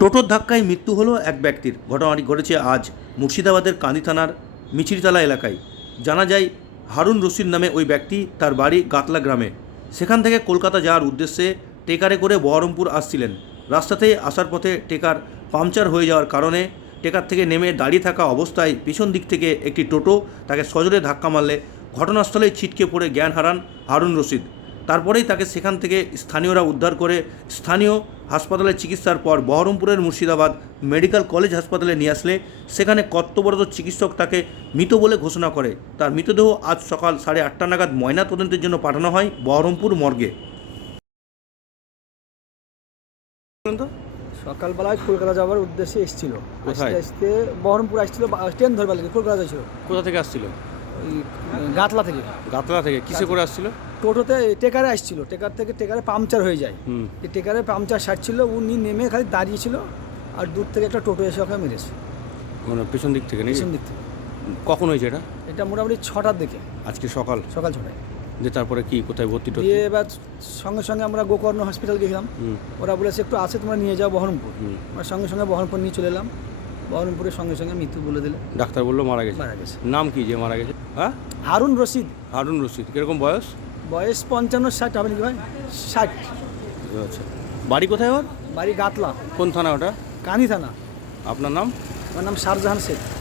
টোটোর ধাক্কায় মৃত্যু হলো এক ব্যক্তির। ঘটনাটি ঘটেছে আজ মুর্শিদাবাদের কান্দি থানার মিছিরিতলা এলাকায়। জানা যায়, হারুন রশিদ নামে ওই ব্যক্তি তার বাড়ি গাতলা গ্রামে। সেখান থেকে কলকাতা যাওয়ার উদ্দেশ্যে টেকারে করে বহরমপুর আসছিলেন। রাস্তাতে আসার পথে টেকার পাংচার হয়ে যাওয়ার কারণে টেকার থেকে নেমে দাঁড়িয়ে থাকা অবস্থায় পিছন দিক থেকে একটি টোটো তাকে সজোরে ধাক্কা মারলে ঘটনাস্থলেই ছিটকে পড়ে জ্ঞান হারান হারুন রশিদ। তারপরেই তাকে সেখান থেকে স্থানীয়রা উদ্ধার করে স্থানীয় হাসপাতালে চিকিৎসার পর বহরমপুরের মুর্শিদাবাদ মেডিকেল কলেজ হাসপাতালে নিয়ে আসলে সেখানে কর্তব্যরত চিকিৎসক তাকে মৃত বলে ঘোষণা করে। তার মৃতদেহ আজ সকাল সাড়ে আটটা নাগাদ ময়না তদন্তের জন্য পাঠানো হয় বহরমপুর মর্গে। সকালবেলায় কলকাতা যাওয়ার উদ্দেশ্যে এসেছিল। কোথায়? আসতে আসতে বহরমপুর আসছিল ট্রেন ধরবার লাগে কলকাতা যাচ্ছিল কোথা থেকে আসছিল? গাতলা থেকে। গাতলা থেকে। কিসে করে আসছিল? টোটোতে টেকারে আসছিল। টেকার থেকে টেকারে পাংচার হয়ে যায়। টেকারে পাংচার সারছিল উনি নেমে খালি দাঁড়িয়েছিল আর দূর থেকে একটা টোটো এসে ওকে মেরেছে। মানে পেছন দিক থেকে পিছন দিক থেকে। কখন হয়েছে এটা? এটা মোটামুটি ছটার দিকে। আজকে সকাল? সকাল ছটায়। যে তারপরে কি কোথায় ভর্তি দিয়ে এবার সঙ্গে সঙ্গে আমরা গোকর্ণ হসপিটাল গেছিলাম। ওরা বলেছে একটু আছে তোমরা নিয়ে যাও বহরমপুর। আমরা সঙ্গে সঙ্গে বহরমপুর নিয়ে চলে এলাম। বহরমপুরের সঙ্গে সঙ্গে মৃত্যু বলে দিলে। ডাক্তার বলল মারা গেছে। মারা গেছে। নাম কি যে মারা গেছে? হ্যাঁ? হারুন রশিদ। হারুন রশিদ কীরকম বয়স? বয়স পঞ্চান্ন ষাট হবে নাকি ভাই? ষাট। আচ্ছা। বাড়ি কোথায় ওর? বাড়ি গাতলা। কোন থানা ওটা? কানি থানা। আপনার নাম? আমার নাম শাহজাহান শেখ।